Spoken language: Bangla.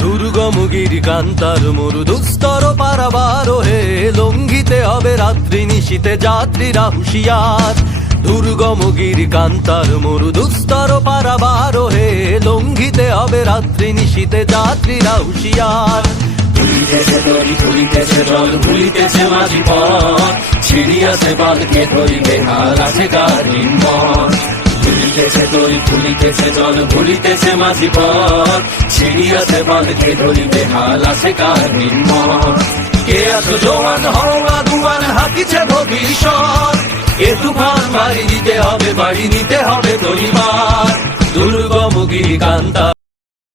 দুর্গমগিরি কান্তার মরু দুস্তর পারাবার হে, লঙ্ঘিতে হবে রাত্রি নিশীতে যাত্রীরা হুঁশিয়ার। দুর্গমগিরি কান্তার মরু দুস্তর পারাবার হে, লঙ্ঘিতে হবে রাত্রি নিশীতে যাত্রীরা হুঁশিয়ার। ভুলিতেছে দড়ি ভুলিতেছে জল ভুলিতেছে মাঝি পথ, ছিড়িয়াছে বাঁধকে ধরিবে হাল আছে কার হিম্মত। ভুলিতেছে দড়ি ভুলিতেছে জল ভুলিতেছে মাঝি পথ, ছিড়িয়াছে বাঁধকে ধরিবে হাল আছে কার হিম্মত। কে আছো জোয়ান হওয়া দুয়ান হাকিছে ভবিষ্যৎ, এ তুফান বাড়ি দিতে হবে বাড়ি নিতে হবে তৈমার। দুর্গমগিরি কান্তার